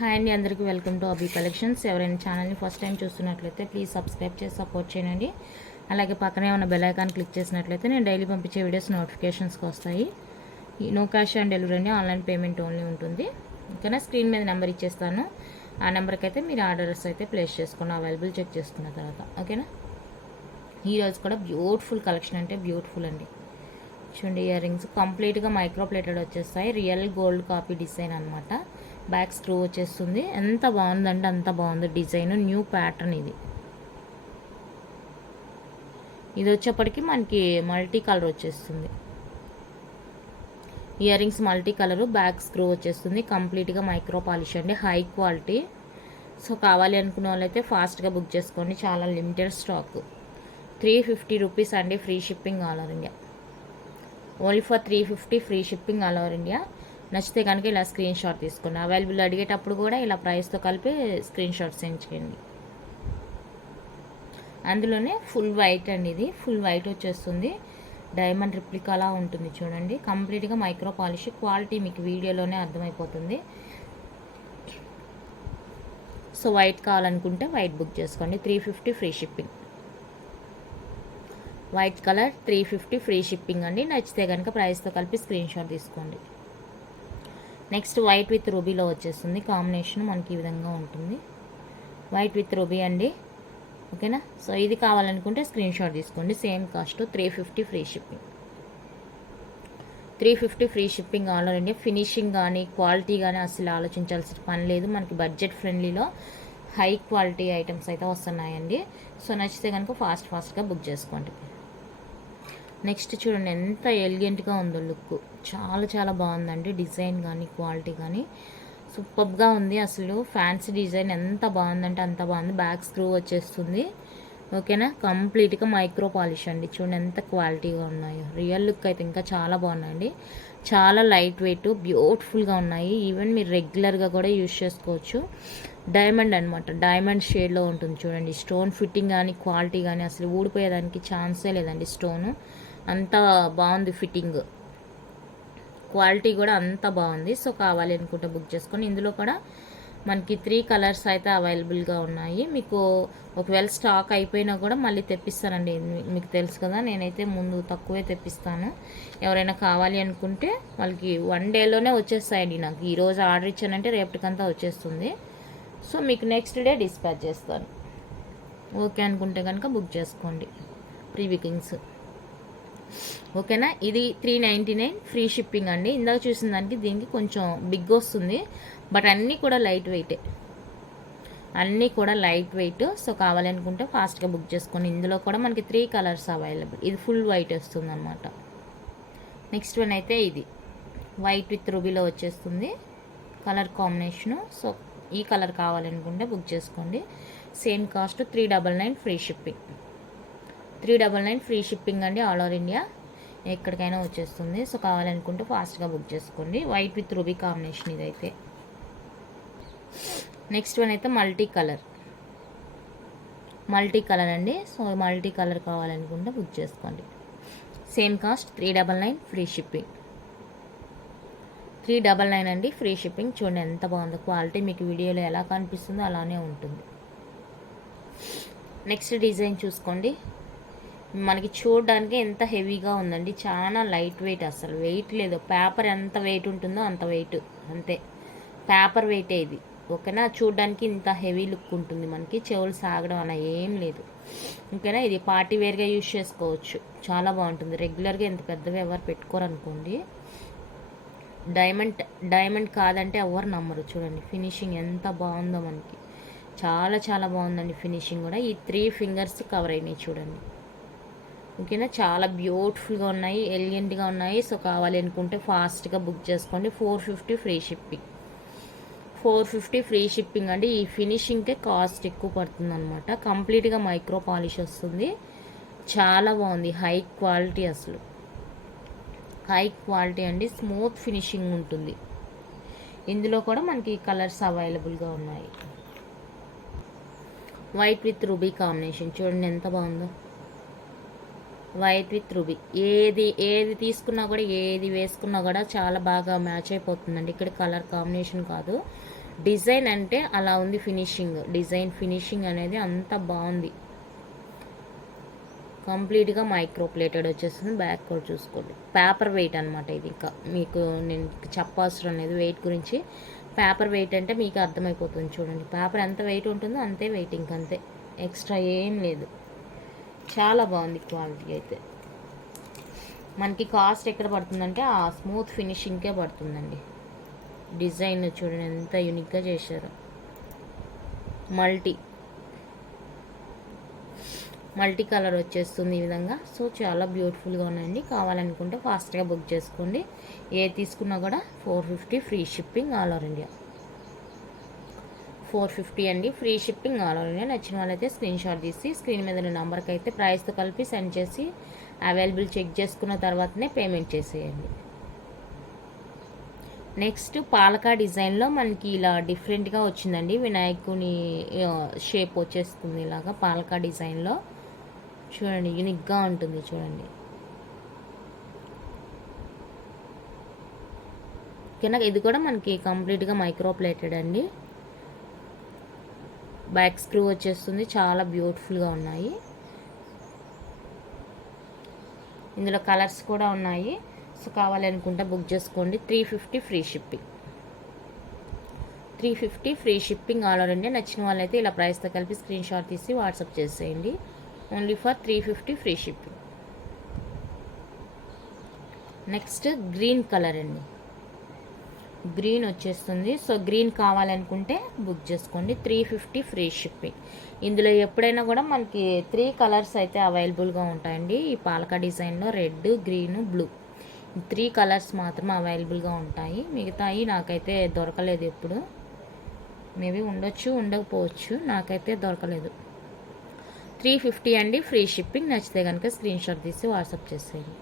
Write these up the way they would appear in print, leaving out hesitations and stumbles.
Hi అండి, అందరికీ welcome to అబీ collections. ఎవరైనా ఛానల్ని ఫస్ట్ టైం చూస్తున్నట్లయితే ప్లీజ్ సబ్స్క్రైబ్ చేసి సపోర్ట్ చేయండి. అలాగే పక్కనే ఉన్న బెల్ ఐకాన్ క్లిక్ చేసినట్లయితే నేను డైలీ పంపించే వీడియోస్ నోటిఫికేషన్స్కి వస్తాయి. నో క్యాష్ ఆన్ డెలివరీ అండి, ఆన్లైన్ పేమెంట్ ఓన్లీ ఉంటుంది. ఓకేనా, స్క్రీన్ మీద నెంబర్ ఇచ్చేస్తాను. ఆ నెంబర్కి అయితే మీరు ఆర్డర్స్ అయితే ప్లేస్ చేసుకోండి, అవైలబుల్ చెక్ చేసుకున్న తర్వాత. ఓకేనా, ఈరోజు కూడా బ్యూటిఫుల్ కలెక్షన్ అంటే బ్యూటిఫుల్ అండి. చూడండి, ఇయర్ రింగ్స్ కంప్లీట్గా మైక్రో ప్లేటెడ్ వచ్చేస్తాయి. రియల్ గోల్డ్ కాపీ డిజైన్ అనమాట. బ్యాక్ స్క్రూ వచ్చేస్తుంది. ఎంత బాగుందంటే అంత బాగుంది డిజైన్. న్యూ ప్యాటర్న్ ఇది వచ్చేప్పటికి మనకి మల్టీ కలర్ వచ్చేస్తుంది. Ear rings multi colour, back screw వచ్చేస్తుంది. కంప్లీట్గా మైక్రో పాలిష్ అండి, హై క్వాలిటీ. సో కావాలి అనుకున్న వాళ్ళైతే ఫాస్ట్గా బుక్ చేసుకోండి. చాలా లిమిటెడ్ స్టాక్. 350 రూపీస్ అండి, free shipping all over India. Only for 350 free shipping all over India. నచ్చితే కనుక ఇలా స్క్రీన్ షాట్ తీసుకోండి. అవైలబుల్ అడిగేటప్పుడు కూడా ఇలా ప్రైస్తో కలిపి స్క్రీన్ షాట్ సెండ్ చేయండి. అందులోనే ఫుల్ వైట్ అండి, ఇది ఫుల్ వైట్ వచ్చేస్తుంది. డైమండ్ రిప్లికాలా ఉంటుంది చూడండి. కంప్లీట్గా మైక్రో పాలిష్, క్వాలిటీ మీకు వీడియోలోనే అర్థమైపోతుంది. సో వైట్ కావాలనుకుంటే వైట్ బుక్ చేసుకోండి. 350 free shipping. White colour 350 free shipping అండి. నచ్చితే కనుక ప్రైస్తో కలిపి స్క్రీన్ షాట్ తీసుకోండి. నెక్స్ట్ వైట్ విత్ రూబీలో వచ్చేస్తుంది. కాంబినేషన్ మనకి ఈ విధంగా ఉంటుంది. వైట్ విత్ రూబీ అండి. ఓకేనా, సో ఇది కావాలనుకుంటే స్క్రీన్ షాట్ తీసుకోండి. Same cost 350 free shipping. 350 free shipping all over India. Finishing కానీ క్వాలిటీ కానీ అసలు ఆలోచించాల్సిన పని లేదు. మనకి బడ్జెట్ ఫ్రెండ్లీలో హై క్వాలిటీ ఐటమ్స్ అయితే వస్తున్నాయండి. సో నచ్చితే కనుక ఫాస్ట్గా బుక్ చేసుకోండి. నెక్స్ట్ చూడండి, ఎంత ఎలిగెంట్గా ఉందో లుక్. చాలా చాలా బాగుందండి. డిజైన్ కానీ క్వాలిటీ కానీ సూపర్గా ఉంది. అసలు ఫ్యాన్సీ డిజైన్ ఎంత బాగుందంటే అంత బాగుంది. బ్యాక్ స్క్రూ వచ్చేస్తుంది. ఓకేనా, కంప్లీట్గా మైక్రో పాలిష్ అండి. చూడండి ఎంత క్వాలిటీగా ఉన్నాయో. రియల్ లుక్ అయితే ఇంకా చాలా బాగున్నాయండి. చాలా లైట్ వెయిట్, బ్యూటిఫుల్గా ఉన్నాయి. ఈవెన్ మీరు రెగ్యులర్గా కూడా యూజ్ చేసుకోవచ్చు. డైమండ్ అనమాట, డైమండ్ షేడ్లో ఉంటుంది చూడండి. స్టోన్ ఫిట్టింగ్ కానీ క్వాలిటీ కానీ అసలు ఊడిపోయేదానికి ఛాన్సే లేదండి. స్టోను అంత బాగుంది. ఫిట్టింగ్ క్వాలిటీ కూడా అంత బాగుంది. సో కావాలి అనుకుంటే బుక్ చేసుకొని. ఇందులో కూడా మనకి 3 కలర్స్ అయితే అవైలబుల్గా ఉన్నాయి. మీకు ఒకవేళ స్టాక్ అయిపోయినా కూడా మళ్ళీ తెప్పిస్తానండి. మీకు తెలుసు కదా, నేనైతే ముందు తక్కువే తెప్పిస్తాను. ఎవరైనా కావాలి అనుకుంటే వాళ్ళకి 1 డేలోనే వచ్చేస్తాయండి. నాకు ఈరోజు ఆర్డర్ ఇచ్చానంటే రేపటికంతా వచ్చేస్తుంది. సో మీకు నెక్స్ట్ డే డిస్పాచ్ చేస్తాను. ఓకే అనుకుంటే కనుక బుక్ చేసుకోండి. Pre bookings. ఓకేనా, ఇది 399 ఫ్రీ షిప్పింగ్ అండి. ఇందాక చూసిన దానికి దీనికి కొంచెం బిగ్ వస్తుంది. బట్ అన్నీ కూడా లైట్ వెయిట్. సో కావాలనుకుంటే ఫాస్ట్గా బుక్ చేసుకొని. ఇందులో కూడా మనకి 3 కలర్స్ అవైలబుల్. ఇది ఫుల్ వైట్ వస్తుంది అనమాట. నెక్స్ట్ వన్ అయితే ఇది వైట్ విత్ రూబీలో వచ్చేస్తుంది. Colour combination. సో ఈ కలర్ కావాలనుకుంటే బుక్ చేసుకోండి. Same cost 399 free shipping. 399 free shipping అండి, ఆల్ ఓవర్ ఇండియా. ఎక్కడికైనా వచ్చేస్తుంది. సో కావాలనుకుంటే ఫాస్ట్గా బుక్ చేసుకోండి. వైట్ విత్ రూబీ కాంబినేషన్ ఇదైతే. నెక్స్ట్ వన్ అయితే మల్టీ కలర్ అండి. సో మల్టీ కలర్ కావాలనుకుంటే బుక్ చేసుకోండి. Same cost 399 free shipping. 399 అండి, ఫ్రీ షిప్పింగ్. చూడండి ఎంత బాగుందో. క్వాలిటీ మీకు వీడియోలో ఎలా కనిపిస్తుందో అలానే ఉంటుంది. నెక్స్ట్ డిజైన్ చూసుకోండి. మనకి చూడడానికి ఎంత హెవీగా ఉందండి. చాలా లైట్ వెయిట్, అసలు వెయిట్ లేదు. పేపర్ ఎంత వెయిట్ ఉంటుందో అంత వెయిట్, అంతే. పేపర్ వెయిటే ఇది. ఓకేనా, చూడడానికి ఇంత హెవీ లుక్ ఉంటుంది. మనకి చెవులు సాగడం అలా ఏం లేదు. ఓకేనా, ఇది పార్టీ వేర్గా యూజ్ చేసుకోవచ్చు. చాలా బాగుంటుంది. రెగ్యులర్గా ఎంత పెద్దవి ఎవరు పెట్టుకోరు అనుకోండి. డైమండ్ కాదంటే ఎవరు నమ్మరు. చూడండి ఫినిషింగ్ ఎంత బాగుందో మనకి. చాలా చాలా బాగుందండి ఫినిషింగ్ కూడా. ఈ 3 ఫింగర్స్ కవర్ అయినాయి చూడండి. ఓకేనా, చాలా బ్యూటిఫుల్గా ఉన్నాయి, ఎలిగెంట్గా ఉన్నాయి. సో కావాలి అనుకుంటే ఫాస్ట్గా బుక్ చేసుకోండి. 450 ఫ్రీ షిప్పింగ్. 450 ఫ్రీ షిప్పింగ్ అండి. ఈ ఫినిషింగ్కే కాస్ట్ ఎక్కువ పడుతుంది అనమాట. కంప్లీట్గా మైక్రో పాలిష్ వస్తుంది. చాలా బాగుంది. హై క్వాలిటీ, అసలు హై క్వాలిటీ అండి. స్మూత్ ఫినిషింగ్ ఉంటుంది. ఇందులో కూడా మనకి కలర్స్ అవైలబుల్గా ఉన్నాయి. వైట్ విత్ రూబీ కాంబినేషన్ చూడండి ఎంత బాగుందో. వైట్ విత్ రూబీ, ఏది తీసుకున్నా కూడా, ఏది వేసుకున్నా కూడా చాలా బాగా మ్యాచ్ అయిపోతుందండి. ఇక్కడ కలర్ కాంబినేషన్ కాదు, డిజైన్ అంటే అలా ఉంది ఫినిషింగ్, డిజైన్ ఫినిషింగ్ అనేది అంత బాగుంది. కంప్లీట్గా మైక్రో ప్లేటెడ్ వచ్చేస్తుంది. బ్యాక్ కూడా చూసుకోండి, పేపర్ వెయిట్ అనమాట ఇది. ఇంకా మీకు నేను చెప్పవసరం లేదు వెయిట్ గురించి. పేపర్ వెయిట్ అంటే మీకు అర్థమైపోతుంది. చూడండి పేపర్ ఎంత వెయిట్ ఉంటుందో అంతే వెయిట్, ఇంకంతే, ఎక్స్ట్రా ఏం లేదు. చాలా బాగుంది క్వాలిటీ అయితే. మనకి కాస్ట్ ఎక్కడ పడుతుందంటే ఆ స్మూత్ ఫినిషింగ్కే పడుతుందండి. డిజైన్ చూడండి ఎంత యూనిక్గా చేశారు. మల్టీ కలర్ వచ్చేస్తుంది ఈ విధంగా. సో చాలా బ్యూటిఫుల్గా ఉన్నాయండి. కావాలనుకుంటే ఫాస్ట్గా బుక్ చేసుకోండి. ఏ తీసుకున్నా కూడా 450 free shipping all over India. 450 అండి, free shipping all over India. నచ్చిన వాళ్ళైతే స్క్రీన్ షాట్ తీసి స్క్రీన్ మీద ఉన్న నెంబర్కి అయితే ప్రైస్తో కలిపి సెండ్ చేసి అవైలబుల్ చెక్ చేసుకున్న తర్వాతనే పేమెంట్ చేసేయండి. నెక్స్ట్ పాలకా డిజైన్లో మనకి ఇలా డిఫరెంట్గా వచ్చిందండి. వినాయకుని షేప్ వచ్చేస్తుంది ఇలాగా పాలకా డిజైన్లో. చూడండి యూనిక్గా ఉంటుంది. చూడండి ఓకేనా. ఇది కూడా మనకి కంప్లీట్గా మైక్రో ప్లేటెడ్ అండి. బ్యాక్ స్క్రూ వచ్చేస్తుంది. చాలా బ్యూటిఫుల్గా ఉన్నాయి. ఇందులో కలర్స్ కూడా ఉన్నాయి. సో కావాలనుకుంటే బుక్ చేసుకోండి. 350 free shipping. 350 free shipping all over India. నచ్చిన వాళ్ళైతే ఇలా ప్రైస్తో కలిపి స్క్రీన్ షాట్ తీసి వాట్సాప్ చేసేయండి. Only for 350 free shipping. Next green colour అండి. గ్రీన్ వచ్చేస్తుంది. సో గ్రీన్ కావాలనుకుంటే బుక్ చేసుకోండి. 350 ఫ్రీ షిప్పింగ్. ఇందులో ఎప్పుడైనా కూడా మనకి 3 కలర్స్ అయితే అవైలబుల్గా ఉంటాయండి. ఈ పాలకా డిజైన్లో రెడ్, గ్రీన్, బ్లూ 3 కలర్స్ మాత్రమే అవైలబుల్గా ఉంటాయి. మిగతాయి నాకైతే దొరకలేదు. ఎప్పుడు మేబీ ఉండొచ్చు, ఉండకపోవచ్చు, నాకైతే దొరకలేదు. 350 అండి, ఫ్రీ షిప్పింగ్. నచ్చితే కనుక స్క్రీన్ షాట్ తీసి వాట్సాప్ చేసేయండి.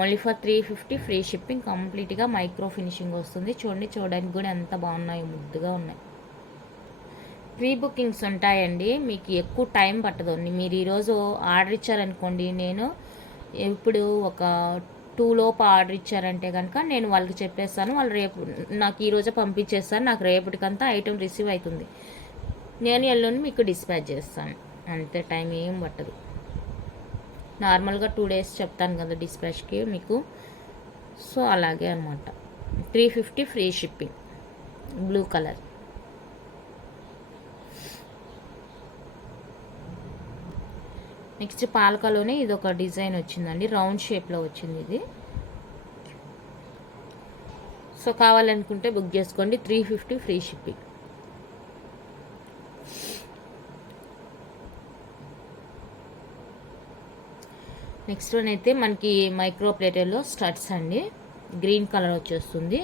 Only for 350 free shipping. కంప్లీట్గా మైక్రో ఫినిషింగ్ వస్తుంది. చూడండి, చూడడానికి కూడా ఎంత బాగున్నాయి, ముద్దుగా ఉన్నాయి. ప్రీ బుకింగ్స్ ఉంటాయండి. మీకు ఎక్కువ టైం పట్టదు. మీరు ఈరోజు ఆర్డర్ ఇచ్చారనుకోండి, నేను ఇప్పుడు ఒక 2 లోపు ఆర్డర్ ఇచ్చారంటే కనుక నేను వాళ్ళకి చెప్పేస్తాను. వాళ్ళు రేపు నాకు ఈరోజే పంపించేస్తాను. నాకు రేపటికంతా ఐటెం రిసీవ్ అవుతుంది. నేను ఎల్లుండి మీకు డిస్పాచ్ చేస్తాను. అంతే, టైం ఏం పట్టదు. నార్మల్గా 2 డేస్ చెప్తాను కదా డిస్పాచ్కి మీకు. సో అలాగే అనమాట. 350 free shipping. Blue colour. Next పాలకలోనే ఇది ఒక డిజైన్ వచ్చిందండి. రౌండ్ షేప్లో వచ్చింది ఇది. సో కావాలనుకుంటే బుక్ చేసుకోండి. 350 ఫ్రీ షిప్పింగ్. నెక్స్ట్ వన్ అయితే మనకి మైక్రో ప్లేటర్లో స్టడ్స్ అండి. గ్రీన్ కలర్ వచ్చేస్తుంది.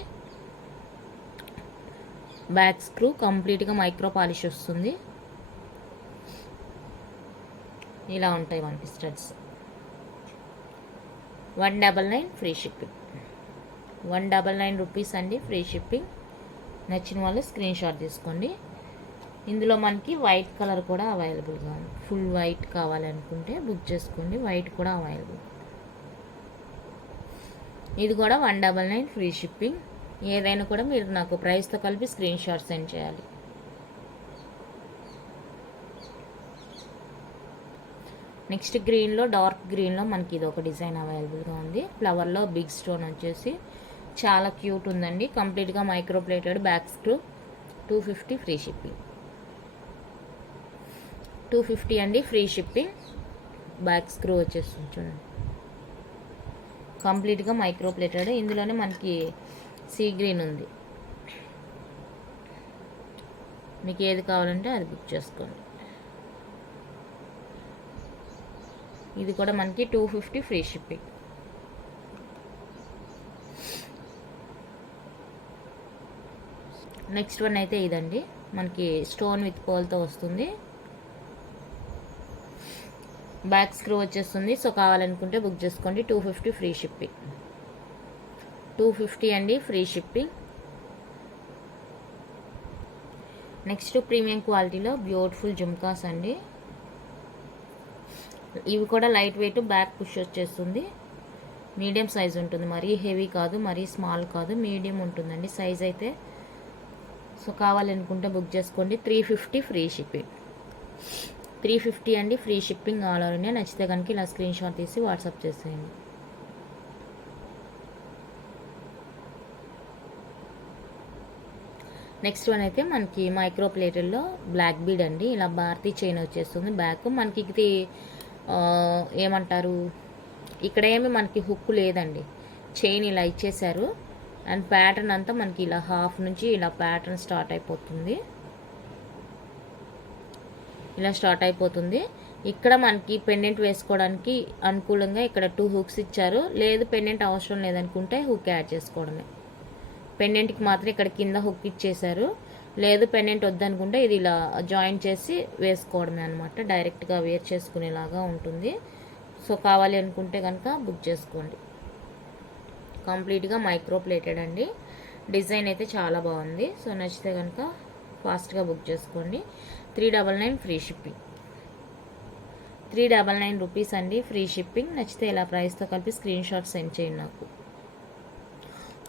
బ్యాక్ స్క్రూ కంప్లీట్గా మైక్రో పాలిష్ వస్తుంది. ఇలా ఉంటాయి మనకి స్టడ్స్. 199 free shipping. 199 రూపీస్ అండి, ఫ్రీ షిప్పింగ్. నచ్చిన వాళ్ళు స్క్రీన్ షాట్ తీసుకోండి. ఇందులో మనకి వైట్ కలర్ కూడా అవైలబుల్గా ఉంది. ఫుల్ వైట్ కావాలనుకుంటే బుక్ చేసుకోండి. వైట్ కూడా అవైలబుల్. ఇది కూడా 199 ఫ్రీ షిప్పింగ్. ఏదైనా కూడా మీరు నాకు ప్రైస్తో కలిపి స్క్రీన్ షాట్ సెండ్ చేయాలి. నెక్స్ట్ గ్రీన్లో, డార్క్ గ్రీన్లో మనకి ఇది ఒక డిజైన్ అవైలబుల్గా ఉంది. ఫ్లవర్లో బిగ్ స్టోన్ వచ్చేసి చాలా క్యూట్ ఉందండి. కంప్లీట్గా micro plated. Back screw. 250 free shipping. 250 అండి, ఫ్రీ షిప్పింగ్. బ్యాక్ స్క్రూ వచ్చేస్తుంది చూడండి. కంప్లీట్గా మైక్రో ప్లేటెడ్. ఇందులోనే మనకి సీ గ్రీన్ ఉంది. మీకు ఏది కావాలంటే అది బుక్ చేసుకోండి. ఇది కూడా మనకి 250 ఫ్రీ షిప్పింగ్. నెక్స్ట్ వన్ అయితే ఇదండి. మనకి స్టోన్ విత్ పోల్తో వస్తుంది. బ్యాక్ స్క్రూ వచ్చేస్తుంది. సో కావాలనుకుంటే బుక్ చేసుకోండి. 250 ఫ్రీ షిప్పింగ్. 250 అండి, ఫ్రీ షిప్పింగ్. నెక్స్ట్ ప్రీమియం క్వాలిటీలో బ్యూటిఫుల్ జుమ్కాస్ అండి. ఇవి కూడా లైట్ వెయిట్. బ్యాక్ పుష్ వచ్చేస్తుంది. మీడియం సైజ్ ఉంటుంది. మరీ హెవీ కాదు, మరీ స్మాల్ కాదు, మీడియం ఉంటుందండి సైజ్ అయితే. సో కావాలనుకుంటే బుక్ చేసుకోండి. 350 ఫ్రీ షిప్పింగ్. 350 అండి free shipping all over India. నచ్చితే కనుక ఇలా స్క్రీన్ షాట్ తీసి వాట్సాప్ చేసేయండి. నెక్స్ట్ వన్ అయితే మనకి మైక్రో ప్లేటెడ్లో బ్లాక్ బీడ్ అండి. ఇలా భారతీ చైన్ వచ్చేస్తుంది. బ్యాక్ మనకి ఇది ఏమంటారు, ఇక్కడ ఏమి మనకి హుక్ లేదండి. చైన్ ఇలా ఇచ్చేసారు. అండ్ ప్యాటర్న్ అంతా మనకి ఇలా హాఫ్ నుంచి ఇలా ప్యాటర్న్ స్టార్ట్ అయిపోతుంది. ఇలా స్టార్ట్ అయిపోతుంది. ఇక్కడ మనకి పెండెంట్ వేసుకోవడానికి అనుకూలంగా ఇక్కడ 2 హుక్స్ ఇచ్చారు. లేదు పెండెంట్ అవసరం లేదనుకుంటే హుక్ యాడ్ చేసుకోవడమే. పెండెంట్కి మాత్రం ఇక్కడ కింద హుక్ ఇచ్చేసారు. లేదు పెండెంట్ వద్దనుకుంటే ఇది ఇలా జాయిన్ చేసి వేసుకోవడమే అనమాట. డైరెక్ట్గా వేర్ చేసుకునేలాగా ఉంటుంది. సో కావాలి అనుకుంటే కనుక బుక్ చేసుకోండి. కంప్లీట్గా మైక్రో ప్లేటెడ్ అండి. డిజైన్ అయితే చాలా బాగుంది. సో నచ్చితే కనుక ఫాస్ట్గా బుక్ చేసుకోండి. 399 ఫ్రీ షిప్పింగ్. 399 రూపీస్ అండి ఫ్రీ షిప్పింగ్. నచ్చితే ఇలా ప్రైస్తో కలిపి స్క్రీన్ షాట్ సెండ్ చేయండి నాకు.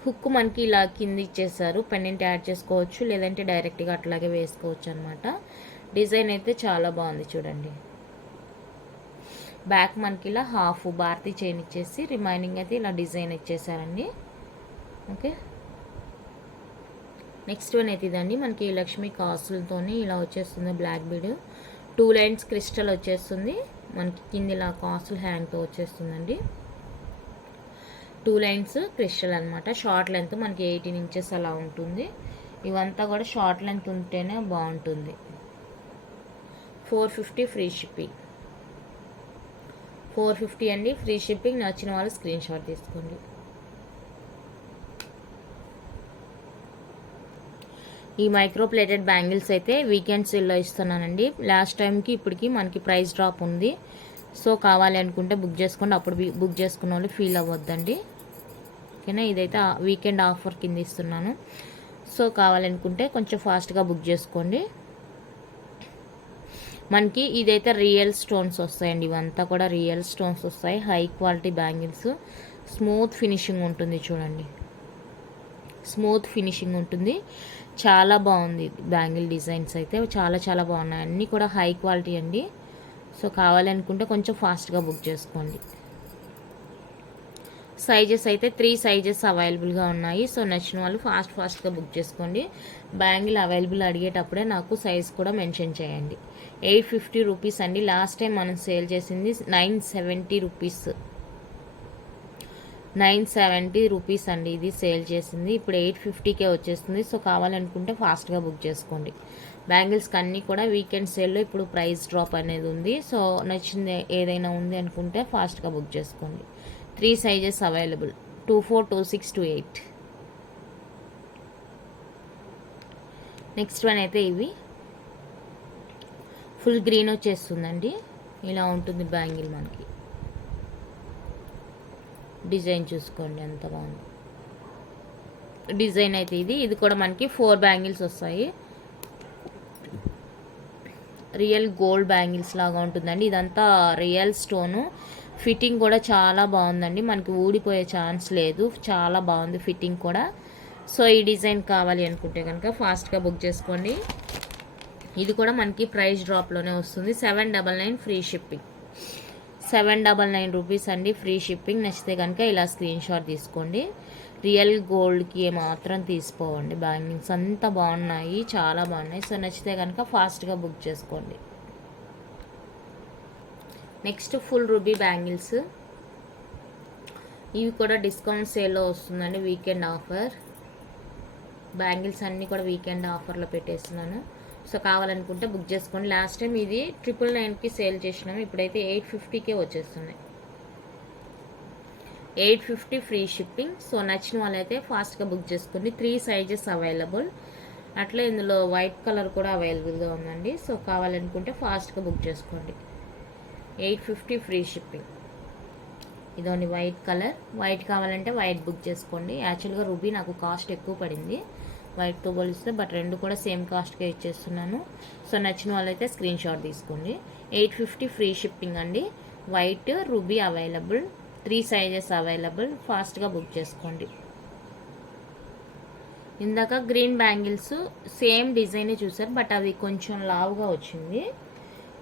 హుక్ మనకి ఇలా కింద ఇచ్చేసారు. పెండెంట్ యాడ్ చేసుకోవచ్చు, లేదంటే డైరెక్ట్గా అట్లాగే వేసుకోవచ్చు అనమాట. డిజైన్ అయితే చాలా బాగుంది చూడండి. బ్యాక్ మనకి ఇలా హాఫ్ భారతీ చైన్ ఇచ్చేసి రిమైనింగ్ అయితే ఇలా డిజైన్ ఇచ్చేసారండి. ఓకే, నెక్స్ట్ వన్ అయితే ఇదండి. మనకి లక్ష్మీ కాసులతో ఇలా వచ్చేస్తుంది. బ్లాక్ బీడ్ 2 లైన్స్ క్రిస్టల్ వచ్చేస్తుంది. మనకి కింద ఇలా కాసులు హ్యాంగ్తో వచ్చేస్తుందండి. 2 లైన్స్ క్రిస్టల్ అనమాట. షార్ట్ లెంత్ మనకి 18 ఇంచెస్ అలా ఉంటుంది. ఇవంతా కూడా షార్ట్ లెంత్ ఉంటేనే బాగుంటుంది. 450 ఫ్రీ షిప్పింగ్. 450 అండి ఫ్రీ షిప్పింగ్. నచ్చిన వాళ్ళు స్క్రీన్ షాట్ తీసుకోండి. ఈ మైక్రో ప్లేటెడ్ బ్యాంగిల్స్ అయితే వీకెండ్ సేల్లో ఇస్తున్నానండి. లాస్ట్ టైంకి ఇప్పటికి మనకి ప్రైస్ డ్రాప్ ఉంది. సో కావాలి అనుకుంటే బుక్ చేసుకోండి. అప్పుడు బుక్ చేసుకున్న వాళ్ళు ఫీల్ అవ్వద్దండి. ఓకేనా, ఇదైతే వీకెండ్ ఆఫర్ కింద ఇస్తున్నాను. సో కావాలనుకుంటే కొంచెం ఫాస్ట్గా బుక్ చేసుకోండి. మనకి ఇదైతే రియల్ స్టోన్స్ వస్తాయండి. ఇవంతా కూడా రియల్ స్టోన్స్ వస్తాయి. High quality bangles. Smooth finishing ఉంటుంది చూడండి. స్మూత్ ఫినిషింగ్ ఉంటుంది. చాలా బాగుంది బ్యాంగిల్ డిజైన్స్ అయితే చాలా చాలా బాగున్నాయి. అన్నీ కూడా హై క్వాలిటీ అండి. సో కావాలనుకుంటే కొంచెం ఫాస్ట్గా బుక్ చేసుకోండి. సైజెస్ అయితే 3 సైజెస్ అవైలబుల్గా ఉన్నాయి. సో నచ్చిన వాళ్ళు ఫాస్ట్గా బుక్ చేసుకోండి. బ్యాంగిల్ అవైలబుల్ అడిగేటప్పుడే నాకు సైజ్ కూడా మెన్షన్ చేయండి. 850 రూపీస్ అండి. లాస్ట్ టైం మనం సేల్ చేసింది 970 రూపీస్. 970 రూపీస్ అండి ఇది సేల్ చేసింది. ఇప్పుడు 850కే వచ్చేస్తుంది. సో కావాలనుకుంటే ఫాస్ట్గా బుక్ చేసుకోండి. బ్యాంగిల్స్కి అన్నీ కూడా వీకెండ్ సేల్లో ఇప్పుడు ప్రైస్ డ్రాప్ అనేది ఉంది. సో నచ్చింది ఏదైనా ఉంది అనుకుంటే ఫాస్ట్గా బుక్ చేసుకోండి. 3 సైజెస్ అవైలబుల్. 24, 26, 28. నెక్స్ట్ వన్ అయితే ఇవి ఫుల్ గ్రీన్ వచ్చేస్తుందండి. ఇలా ఉంటుంది బ్యాంగిల్. మనకి డిజైన్ చూసుకోండి ఎంత బాగుంది డిజైన్ అయితే. ఇది కూడా మనకి 4 బ్యాంగిల్స్ వస్తాయి. రియల్ గోల్డ్ బ్యాంగిల్స్ లాగా ఉంటుందండి. ఇదంతా రియల్ స్టోను. ఫిట్టింగ్ కూడా చాలా బాగుందండి. మనకి ఊడిపోయే ఛాన్స్ లేదు. చాలా బాగుంది ఫిట్టింగ్ కూడా. సో ఈ డిజైన్ కావాలి అనుకుంటే కనుక ఫాస్ట్గా బుక్ చేసుకోండి. ఇది కూడా మనకి ప్రైస్ డ్రాప్లోనే వస్తుంది. 799 ఫ్రీ షిప్పింగ్. 799 రూపీస్ అండి ఫ్రీ షిప్పింగ్. నచ్చితే కనుక ఇలా స్క్రీన్ షాట్ తీసుకోండి. రియల్ గోల్డ్కి మాత్రం తీసుకోండి. బ్యాంగిల్స్ అంతా బాగున్నాయి, చాలా బాగున్నాయి. సో నచ్చితే కనుక ఫాస్ట్గా బుక్ చేసుకోండి. Next full ruby bangles. ఇవి కూడా డిస్కౌంట్ సేల్లో వస్తుందండి. వీకెండ్ ఆఫర్ బ్యాంగిల్స్ అన్నీ కూడా వీకెండ్ ఆఫర్లో పెట్టేస్తున్నాను. సో కావాలనుకుంటే బుక్ చేసుకోండి. లాస్ట్ టైం ఇది 999కి సేల్ చేసినాము. ఇప్పుడైతే 850కే వచ్చేస్తున్నాయి. 850 ఫ్రీ షిప్పింగ్. సో నచ్చిన వాళ్ళైతే ఫాస్ట్గా బుక్ చేసుకోండి. 3 సైజెస్ అవైలబుల్. అట్లా ఇందులో వైట్ కలర్ కూడా అవైలబుల్గా ఉందండి. సో కావాలనుకుంటే ఫాస్ట్గా బుక్ చేసుకోండి. 850 ఫ్రీ షిప్పింగ్. ఇదోని వైట్ కలర్. వైట్ కావాలంటే వైట్ బుక్ చేసుకోండి. యాక్చువల్గా రూబీ నాకు కాస్ట్ ఎక్కువ పడింది వైట్తో పోలిస్తే, బట్ రెండు కూడా సేమ్ కాస్ట్గా ఇచ్చేస్తున్నాను. సో నచ్చిన వాళ్ళైతే స్క్రీన్ షాట్ తీసుకోండి. 850 ఫ్రీ షిప్పింగ్ అండి. White ruby available. 3 sizes available. ఫాస్ట్గా బుక్ చేసుకోండి. ఇందాక గ్రీన్ బ్యాంగిల్స్ సేమ్ డిజైన్ చూసారు, బట్ అవి కొంచెం లావుగా వచ్చింది.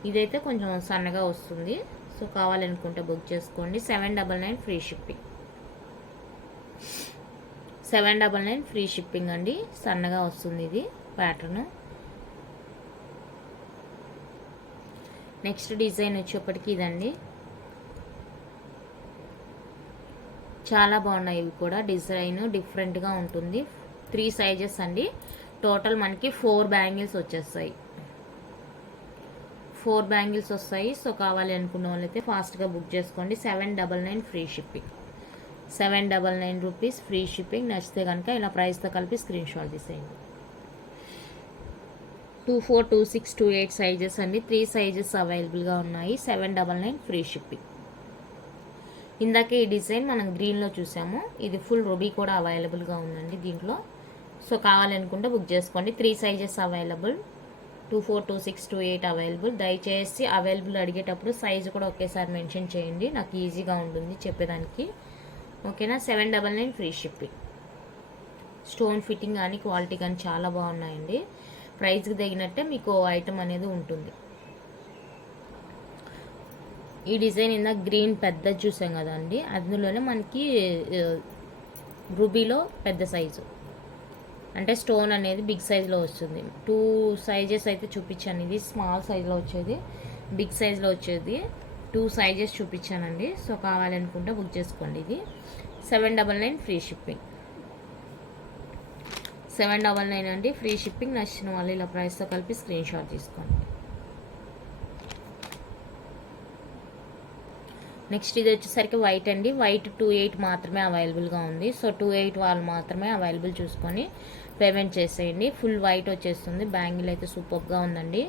ఇదైతే కొంచెం సన్నగా వస్తుంది. సో కావాలనుకుంటే బుక్ చేసుకోండి. 799 ఫ్రీ షిప్పింగ్. 799 ఫ్రీ షిప్పింగ్ అండి. సన్నగా వస్తుంది ఇది ప్యాటర్న్. నెక్స్ట్ డిజైన్ వచ్చేప్పటికి ఇదండి. చాలా బాగున్నాయి ఇవి కూడా. డిజైన్ డిఫరెంట్గా ఉంటుంది. 3 సైజెస్ అండి. టోటల్ మనకి 4 బ్యాంగిల్స్ వచ్చేస్తాయి. 4 బ్యాంగిల్స్ వస్తాయి. సో కావాలి అనుకున్న వాళ్ళైతే ఫాస్ట్గా బుక్ చేసుకోండి. 799 free shipping. 799 rupees free shipping. నచ్చితే కనుక ఇలా ప్రైస్తో కలిపి స్క్రీన్ షాట్ తీసేయండి. 24, 26, 28 సైజెస్ అండి. 3 సైజెస్ అవైలబుల్గా ఉన్నాయి. 799 ఫ్రీ షిప్పింగ్. ఇందాకే ఈ డిజైన్ మనం గ్రీన్లో చూసాము. ఇది ఫుల్ రూబీ కూడా అవైలబుల్గా ఉందండి దీంట్లో. సో కావాలనుకుంటే బుక్ చేసుకోండి. 3 సైజెస్ అవైలబుల్. 24, 26, 28 అవైలబుల్. దయచేసి అవైలబుల్ అడిగేటప్పుడు సైజు కూడా ఒకేసారి మెన్షన్ చేయండి, నాకు ఈజీగా ఉంటుంది చెప్పేదానికి. ఓకేనా. 799 ఫ్రీ షిప్పింగ్. స్టోన్ ఫిట్టింగ్ కానీ క్వాలిటీ కానీ చాలా బాగున్నాయండి. ప్రైస్కి తగినట్టే మీకు ఐటమ్ అనేది ఉంటుంది. ఈ డిజైన్ ఇందా గ్రీన్ పెద్ద చూసాం కదండి, అందులోనే మనకి రూబీలో పెద్ద సైజు, అంటే స్టోన్ అనేది బిగ్ సైజులో వస్తుంది. 2 సైజెస్ అయితే చూపించాను. ఇది స్మాల్ సైజులో వచ్చేది, బిగ్ సైజులో వచ్చేది. 2 సైజెస్ చూపించానండి. సో కావాలనుకుంటే బుక్ చేసుకోండి. ఇది 799 ఫ్రీ షిప్పింగ్. 799 అండి ఫ్రీ షిప్పింగ్. నచ్చిన వాళ్ళు ఇలా ప్రైస్తో కలిపి స్క్రీన్ షాట్ తీసుకోండి. నెక్స్ట్ ఇది వచ్చేసరికి వైట్ అండి. వైట్ 28 మాత్రమే అవైలబుల్గా ఉంది. సో 28 వాళ్ళు మాత్రమే అవైలబుల్ చూసుకొని పేమెంట్ చేసేయండి. ఫుల్ వైట్ వచ్చేస్తుంది. బ్యాంగిల్ అయితే సూపర్గా ఉందండి.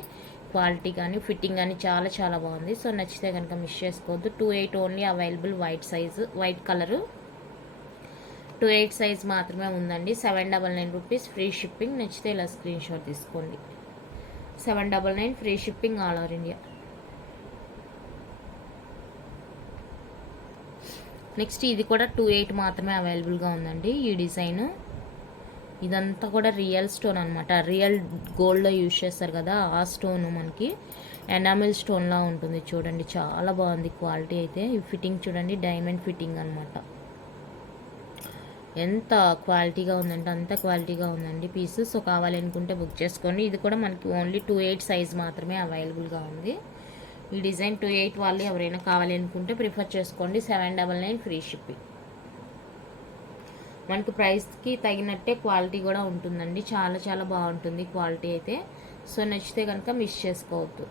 క్వాలిటీ కానీ ఫిట్టింగ్ కానీ చాలా చాలా బాగుంది. సో నచ్చితే కనుక మిస్ చేసుకోవద్దు. 28 only available. White size, white colour 28 size మాత్రమే ఉందండి. 799 రూపీస్ ఫ్రీ షిప్పింగ్. నచ్చితే ఇలా స్క్రీన్ షాట్ తీసుకోండి. 799 free shipping all over India. Next ఇది కూడా 28 మాత్రమే అవైలబుల్గా ఉందండి. ఈ డిజైన్ ఇదంతా కూడా రియల్ స్టోన్ అనమాట. రియల్ గోల్డ్లో యూజ్ చేస్తారు కదా, ఆ స్టోన్ మనకి ఎనామిల్ స్టోన్లా ఉంటుంది. చూడండి చాలా బాగుంది క్వాలిటీ అయితే. ఈ ఫిట్టింగ్ చూడండి, డైమండ్ ఫిట్టింగ్ అనమాట. ఎంత క్వాలిటీగా ఉందంటే అంత క్వాలిటీగా ఉందండి పీస్. సో కావాలనుకుంటే బుక్ చేసుకోండి. ఇది కూడా మనకి ఓన్లీ 28 సైజ్ మాత్రమే అవైలబుల్గా ఉంది. ఈ డిజైన్ 28 వాళ్ళు ఎవరైనా కావాలి అనుకుంటే ప్రిఫర్ చేసుకోండి. 799 ఫ్రీ షిప్పింగ్. మనకు ప్రైస్కి తగినట్టే క్వాలిటీ కూడా ఉంటుందండి. చాలా చాలా బాగుంటుంది క్వాలిటీ అయితే. సో నచ్చితే కనుక మిస్ చేసుకోవద్దు.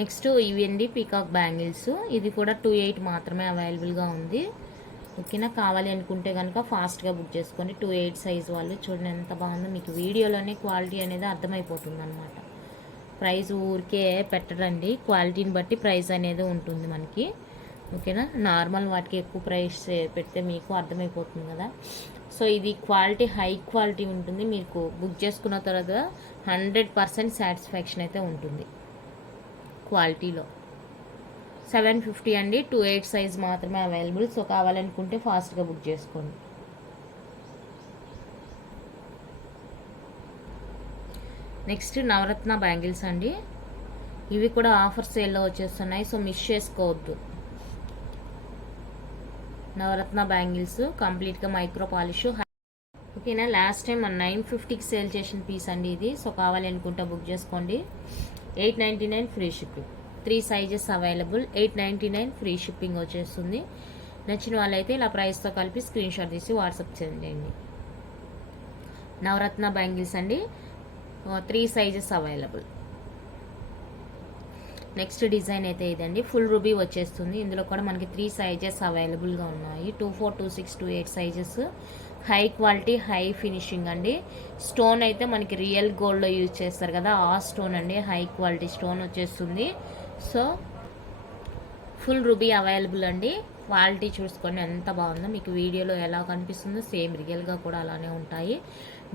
నెక్స్ట్ ఇవి అండి పీకాక్ బ్యాంగిల్స్. ఇది కూడా 28 మాత్రమే అవైలబుల్గా ఉంది. ఓకేనా. కావాలి అనుకుంటే కనుక ఫాస్ట్గా బుక్ చేసుకోండి. 28 సైజ్ వాళ్ళు. చూడండి ఎంత బాగుందో, మీకు వీడియోలోనే క్వాలిటీ అనేది అర్థమైపోతుంది అనమాట. ప్రైస్ ఊరికే పెట్టడండి, క్వాలిటీని బట్టి ప్రైస్ అనేది ఉంటుంది మనకి. ఓకేనా. నార్మల్ వాటికి ఎక్కువ ప్రైస్ పెడితే మీకు అర్థమైపోతుంది కదా. సో ఇది క్వాలిటీ హై క్వాలిటీ ఉంటుంది. మీకు బుక్ చేసుకున్న తర్వాత 100% సాటిస్ఫాక్షన్ అయితే ఉంటుంది క్వాలిటీలో. 750 అండి. 28 సైజ్ మాత్రమే అవైలబుల్. సో కావాలనుకుంటే ఫాస్ట్గా బుక్ చేసుకోండి. నెక్స్ట్ నవరత్న బ్యాంగిల్స్ అండి. ఇవి కూడా ఆఫర్ సేల్లో వచ్చేస్తున్నాయి. సో మిస్ చేసుకోవద్దు. నవరత్న బ్యాంగిల్స్ కంప్లీట్గా మైక్రో పాలిష్. ఓకేనా. లాస్ట్ టైం మన 950కి సేల్ చేసిన పీస్ అండి ఇది. సో కావాలి అనుకుంటే బుక్ చేసుకోండి. 899 free shipping. 3 sizes available. 899 free shipping వచ్చేస్తుంది. నచ్చిన వాళ్ళైతే ఇలా ప్రైస్తో కలిపి స్క్రీన్ షాట్ తీసి వాట్సాప్ సెండ్ చేయండి. నవరత్న బ్యాంగిల్స్ అండి. 3 సైజెస్ అవైలబుల్. నెక్స్ట్ డిజైన్ అయితే ఇదండి. ఫుల్ రూబీ వచ్చేస్తుంది. ఇందులో కూడా మనకి 3 సైజెస్ అవైలబుల్గా ఉన్నాయి. 24, 26, 28 sizes. High quality high finishing అండి. స్టోన్ అయితే మనకి రియల్ గోల్డ్లో యూజ్ చేస్తారు కదా, ఆ స్టోన్ అండి. హై క్వాలిటీ స్టోన్ వచ్చేస్తుంది. సో ఫుల్ రూబీ అవైలబుల్ అండి. క్వాలిటీ చూసుకోండి ఎంత బాగుందో. మీకు వీడియోలో ఎలా కనిపిస్తుందో సేమ్ రియల్గా కూడా అలానే ఉంటాయి.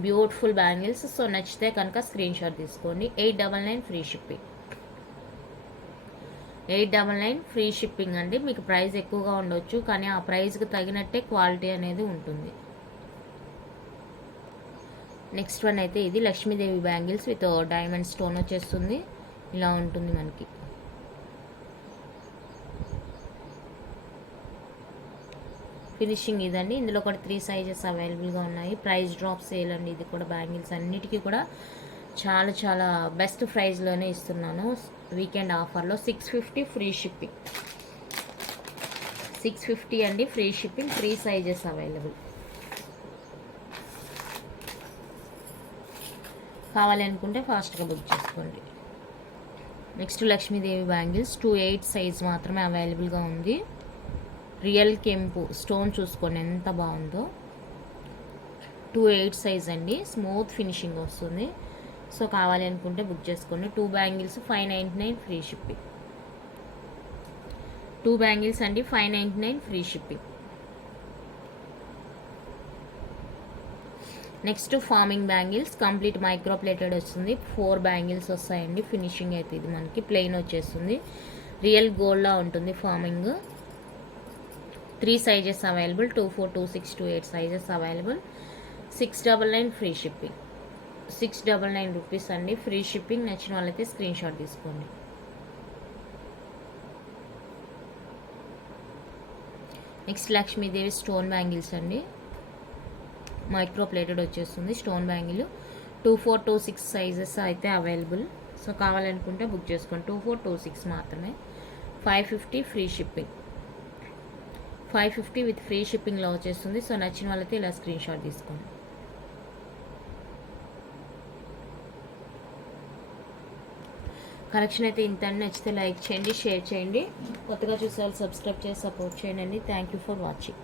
Beautiful bangles. సో నచ్చితే కనుక స్క్రీన్ షాట్ తీసుకోండి. 899 ఫ్రీ షిప్పింగ్. 899 ఫ్రీ షిప్పింగ్ అండి. మీకు ప్రైస్ ఎక్కువగా ఉండొచ్చు, కానీ ఆ ప్రైస్కి తగినట్టే క్వాలిటీ అనేది ఉంటుంది. నెక్స్ట్ వన్ అయితే ఇది Lakshmidevi bangles with diamond stone వచ్చేస్తుంది. ఇలా ఉంటుంది మనకి. ఫినిషింగ్ ఇదండి. ఇందులో కూడా 3 సైజెస్ అవైలబుల్గా ఉన్నాయి. ప్రైస్ డ్రాప్ సేల్ అండి. ఇది కూడా బ్యాంగిల్స్ అన్నిటికీ కూడా చాలా చాలా బెస్ట్ ప్రైస్లోనే ఇస్తున్నాను. వీకెండ్ ఆఫర్లో 650 ఫ్రీ షిప్పింగ్. 650 అండి ఫ్రీ షిప్పింగ్. 3 sizes available. కావాలి అనుకుంటే ఫాస్ట్గా బుక్ చేసుకోండి. నెక్స్ట్ లక్ష్మీదేవి బ్యాంగిల్స్ 2/8 సైజ్ మాత్రమే అవైలబుల్గా ఉంది. రియల్ కెంపు స్టోన్ చూసుకోండి ఎంత బాగుందో. 2/8 సైజ్ అండి. స్మూత్ ఫినిషింగ్ వస్తుంది. సో కావాలి అనుకుంటే బుక్ చేసుకోండి. 2 బ్యాంగిల్స్ 599 ఫ్రీ షిప్పింగ్. 2 బ్యాంగిల్స్ అండి 599 free shipping. Next farming bangles complete micro plated వస్తుంది. 4 బ్యాంగిల్స్ వస్తాయండి. ఫినిషింగ్ అయితే ఇది మనకి ప్లెయిన్ వచ్చేస్తుంది. రియల్ గోల్డ్లా ఉంటుంది farming. 3 sizes available. 24, 26, 28 sizes available. 699 free shipping. 699 rupees అండి ఫ్రీ షిప్పింగ్. నచ్చిన వాళ్ళైతే స్క్రీన్ షాట్ తీసుకోండి. నెక్స్ట్ లక్ష్మీదేవి స్టోన్ బ్యాంగిల్స్ అండి. మైక్రో ప్లేటెడ్ వచ్చేస్తుంది స్టోన్ బ్యాంగిల్. 24, 26 సైజెస్ అయితే అవైలబుల్. సో కావాలనుకుంటే బుక్ చేసుకోండి. 24, 26 మాత్రమే. 550 ఫ్రీ షిప్పింగ్. 550 విత్ ఫ్రీ షిప్పింగ్లో వచ్చేస్తుంది. సో నచ్చిన వాళ్ళైతే ఇలా స్క్రీన్ షాట్ తీసుకోండి. కలెక్షన్ అయితే ఇంత అండి. నచ్చితే లైక్ చేయండి, షేర్ చేయండి. కొత్తగా చూసే వాళ్ళు సబ్స్క్రైబ్ చేసి సపోర్ట్ చేయండి. Thank you for watching.